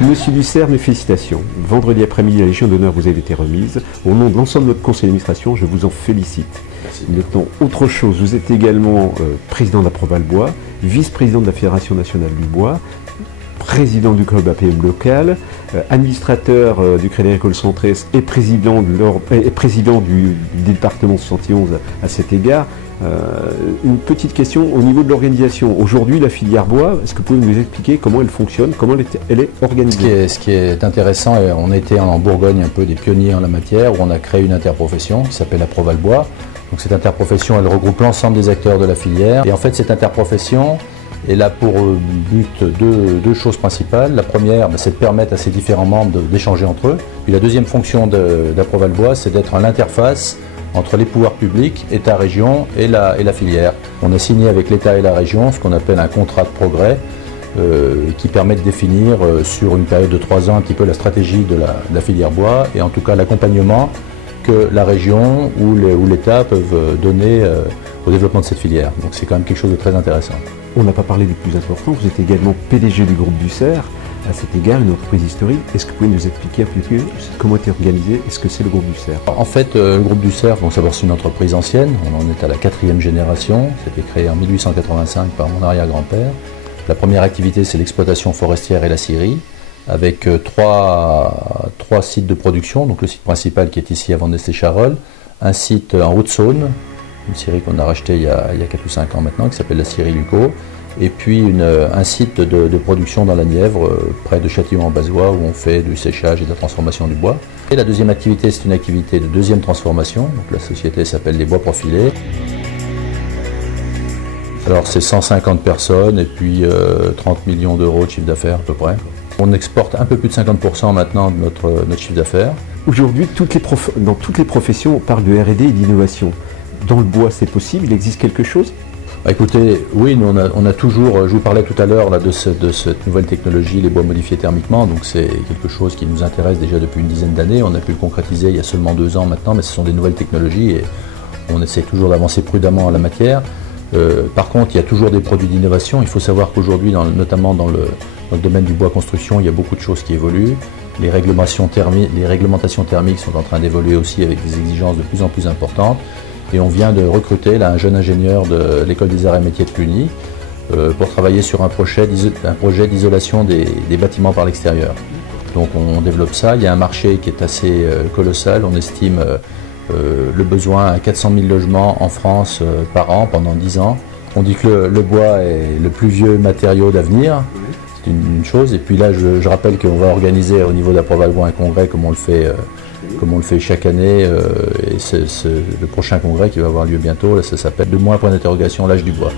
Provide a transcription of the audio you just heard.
Monsieur Dussert, mes félicitations. Vendredi après-midi, la Légion d'honneur vous a été remise. Au nom de l'ensemble de notre conseil d'administration, je vous en félicite. Merci. Notons autre chose, vous êtes également président de la Proval-Bois, vice-président de la Fédération nationale du bois, président du club APM local, administrateur du Crédit Agricole Centre-Est et président du département 71 à cet égard. Une petite question au niveau de l'organisation. Aujourd'hui, la filière bois, est-ce que vous pouvez nous expliquer comment elle fonctionne, comment elle est organisée? Ce qui est intéressant, on était en Bourgogne un peu des pionniers en la matière, où on a créé une interprofession qui s'appelle la Proval-Bois. Donc cette interprofession, elle regroupe l'ensemble des acteurs de la filière. Et en fait, cette interprofession, elle a pour but deux choses principales. La première, c'est de permettre à ces différents membres d'échanger entre eux. Puis la deuxième fonction de la Proval-Bois, c'est d'être l'interface entre les pouvoirs publics, État, région et la filière. On a signé avec l'État et la région ce qu'on appelle un contrat de progrès qui permet de définir sur une période de 3 ans un petit peu la stratégie de la filière bois et en tout cas l'accompagnement que la région ou l'État peuvent donner au développement de cette filière. Donc c'est quand même quelque chose de très intéressant. On n'a pas parlé du plus important, vous êtes également PDG du groupe Dussert. À cet égard, une entreprise historique. Est-ce que vous pouvez nous expliquer un peu comment est organisé? Est-ce que c'est le groupe Dussert? En fait, le groupe Dussert, bon, c'est une entreprise ancienne. On en est à la 4e génération. C'était créé en 1885 par mon arrière-grand-père. La première activité, c'est l'exploitation forestière et la scierie, avec trois sites de production. Donc le site principal qui est ici à Vendée-Charolles, un site en Haute-Saône, une scierie qu'on a rachetée il y a 4 ou 5 ans maintenant, qui s'appelle la scierie Lucot. Et puis un site de production dans la Nièvre, près de Châtillon-en-Bazois, où on fait du séchage et de la transformation du bois. Et la deuxième activité, c'est une activité de deuxième transformation. Donc la société s'appelle les Bois Profilés. Alors c'est 150 personnes et puis 30 millions d'euros de chiffre d'affaires à peu près. On exporte un peu plus de 50% maintenant de notre chiffre d'affaires. Aujourd'hui, dans toutes les professions, on parle de R&D et d'innovation. Dans le bois, c'est possible? Il existe quelque chose? Écoutez, oui, nous on a toujours, je vous parlais tout à l'heure de cette nouvelle technologie, les bois modifiés thermiquement, donc c'est quelque chose qui nous intéresse déjà depuis une dizaine d'années. On a pu le concrétiser il y a seulement 2 ans maintenant, mais ce sont des nouvelles technologies et on essaie toujours d'avancer prudemment en la matière. Par contre, il y a toujours des produits d'innovation. Il faut savoir qu'aujourd'hui, notamment dans le domaine du bois construction, il y a beaucoup de choses qui évoluent. Les réglementations thermiques sont en train d'évoluer aussi avec des exigences de plus en plus importantes. Et on vient de recruter là, un jeune ingénieur de l'école des arts et métiers de Cluny pour travailler sur un projet d'isolation des bâtiments par l'extérieur. Donc on développe ça. Il y a un marché qui est assez colossal. On estime le besoin à 400 000 logements en France par an pendant 10 ans. On dit que le bois est le plus vieux matériau d'avenir. C'est une chose. Et puis là, je rappelle qu'on va organiser au niveau de la Proval-Bois un congrès comme on le fait chaque année. Et c'est le prochain congrès qui va avoir lieu bientôt. Là, ça s'appelle 2 mois point d'interrogation, l'âge du bois.